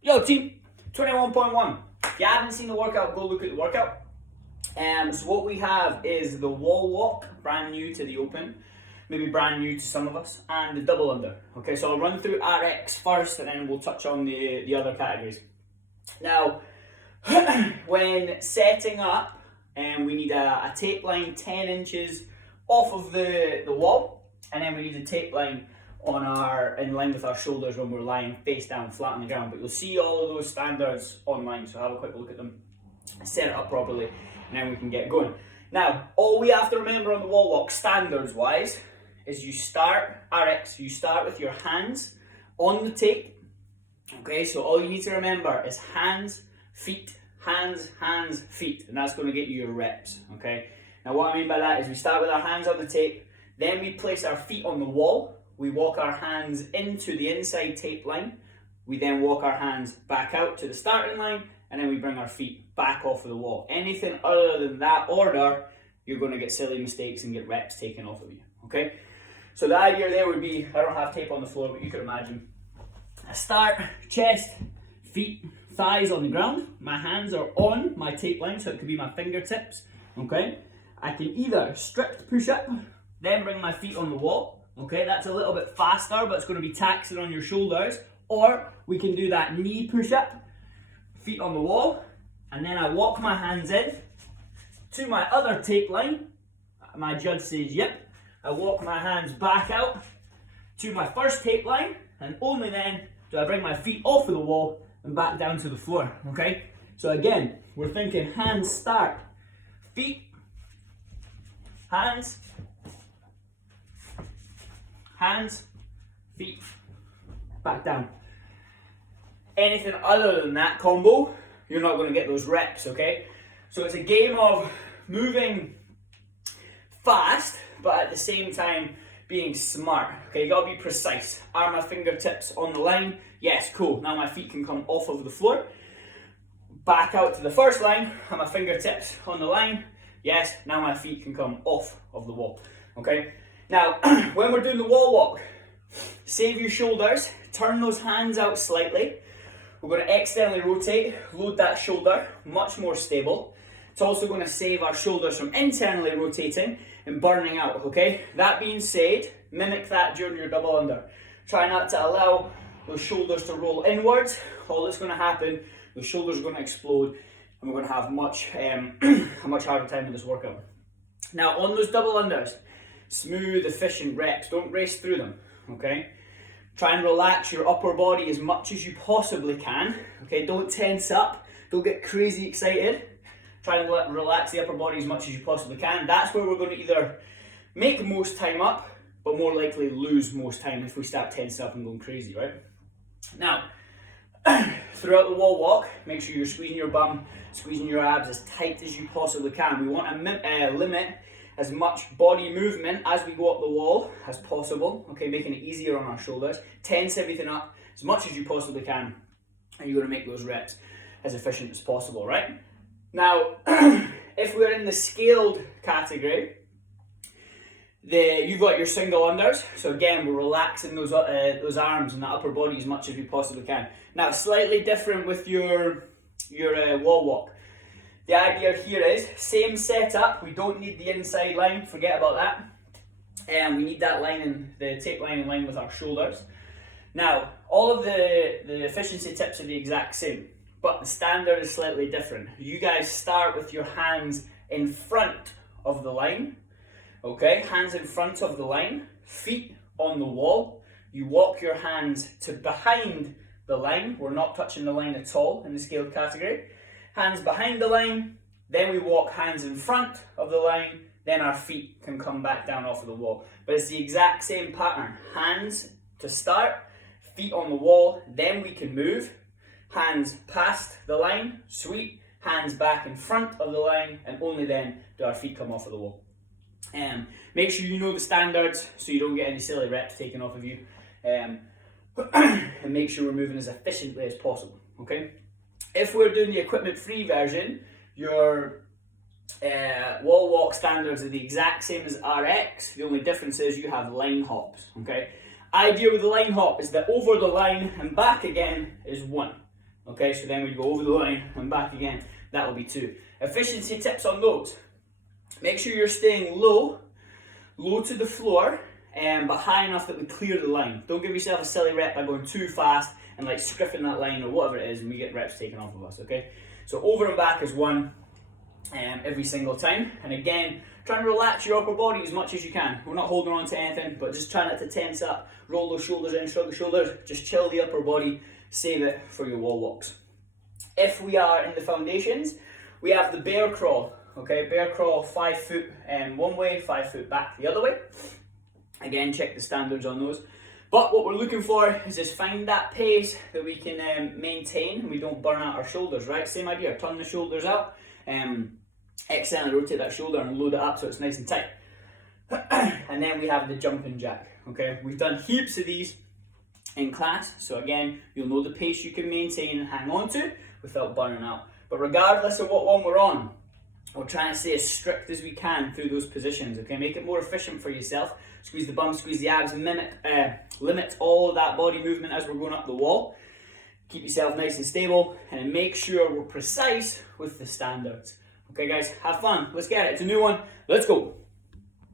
Yo team, 21.1. If you haven't seen the workout, go look at the workout. So what we have is the wall walk, brand new to the open, maybe brand new to some of us, and the double under. Okay, so I'll run through RX first and then we'll touch on the other categories. Now, when setting up, we need a tape line 10 inches off of the wall, and then we need a tape line in line with our shoulders when we're lying face down flat on the ground. But you'll see all of those standards online, so have a quick look at them, set it up properly, and then we can get going. Now, all we have to remember on the wall walk, standards wise, is you start with your hands on the tape. Okay, so all you need to remember is hands, feet, hands, feet, and that's going to get you your reps. Okay, now what I mean by that is we start with our hands on the tape, then we place our feet on the wall, we walk our hands into the inside tape line, we then walk our hands back out to the starting line, and then we bring our feet back off of the wall. Anything other than that order, you're going to get silly mistakes and get reps taken off of you. Okay, so the idea there would be, I don't have tape on the floor, but you can imagine, I start chest, feet, thighs on the ground, my hands are on my tape line, so it could be my fingertips. Okay, I can either strict push up, then bring my feet on the wall. Okay, that's a little bit faster, but it's going to be taxing on your shoulders. Or we can do that knee push up, feet on the wall, and then I walk my hands in to my other tape line. My judge says yep. I walk my hands back out to my first tape line, and only then do I bring my feet off of the wall and back down to the floor. Okay, so again, we're thinking hands start, feet, hands, feet, back down. Anything other than that combo, you're not going to get those reps, okay? So it's a game of moving fast, but at the same time being smart. Okay, you got to be precise. Are my fingertips on the line? Yes, cool. Now my feet can come off of the floor. Back out to the first line. Are my fingertips on the line? Yes, now my feet can come off of the wall. Okay? Now, when we're doing the wall walk, save your shoulders, turn those hands out slightly. We're going to externally rotate, load that shoulder, much more stable. It's also going to save our shoulders from internally rotating and burning out, okay? That being said, mimic that during your double under. Try not to allow those shoulders to roll inwards. All that's going to happen, the shoulders are going to explode, and we're going to have a much harder time in this workout. Now, on those double unders, smooth, efficient reps. Don't race through them, okay? Try and relax your upper body as much as you possibly can, okay? Don't tense up. Don't get crazy excited. Try and relax the upper body as much as you possibly can. That's where we're going to either make most time up, but more likely lose most time if we start tensing up and going crazy, right? Now, throughout the wall walk, make sure you're squeezing your bum, squeezing your abs as tight as you possibly can. We want to limit as much body movement as we go up the wall as possible, okay, making it easier on our shoulders. Tense everything up as much as you possibly can, and you're going to make those reps as efficient as possible, right? Now, if we're in the scaled category, you've got your single unders. So again, we're relaxing those arms and that upper body as much as we possibly can. Now, slightly different with your wall walk. The idea here is, same setup, we don't need the inside line, forget about that. And we need that line in the tape line in line with our shoulders. Now, all of the efficiency tips are the exact same, but the standard is slightly different. You guys start with your hands in front of the line, okay? Hands in front of the line, feet on the wall. You walk your hands to behind the line. We're not touching the line at all in the scaled category. Hands behind the line, then we walk hands in front of the line, then our feet can come back down off of the wall. But it's the exact same pattern. Hands to start, feet on the wall, then we can move. Hands past the line, sweep, hands back in front of the line, and only then do our feet come off of the wall. Make sure you know the standards so you don't get any silly reps taken off of you. And make sure we're moving as efficiently as possible, okay? If we're doing the equipment-free version, your wall walk standards are the exact same as RX. The only difference is you have line hops, okay? Idea with the line hop is that over the line and back again is 1. Okay, so then we go over the line and back again. That will be 2. Efficiency tips on those. Make sure you're staying low to the floor, but high enough that we clear the line. Don't give yourself a silly rep by going too fast and like scriffing that line or whatever it is, and we get reps taken off of us, okay? So over and back is 1 every single time. And again, try and relax your upper body as much as you can. We're not holding on to anything, but just try not to tense up. Roll those shoulders in, shrug the shoulders. Just chill the upper body. Save it for your wall walks. If we are in the foundations, we have the bear crawl. Okay, bear crawl, 5 foot one way, 5 foot back the other way. Again, check the standards on those. But what we're looking for is just find that pace that we can maintain and we don't burn out our shoulders, right? Same idea, turn the shoulders out, exhale and rotate that shoulder and load it up so it's nice and tight. And then we have the jumping jack, okay? We've done heaps of these in class, so again, you'll know the pace you can maintain and hang on to without burning out. But regardless of what one we're on, we're trying to stay as strict as we can through those positions, okay? Make it more efficient for yourself. Squeeze the bum, squeeze the abs, limit all of that body movement as we're going up the wall. Keep yourself nice and stable, and make sure we're precise with the standards. Okay guys, have fun. Let's get it. It's a new one. Let's go.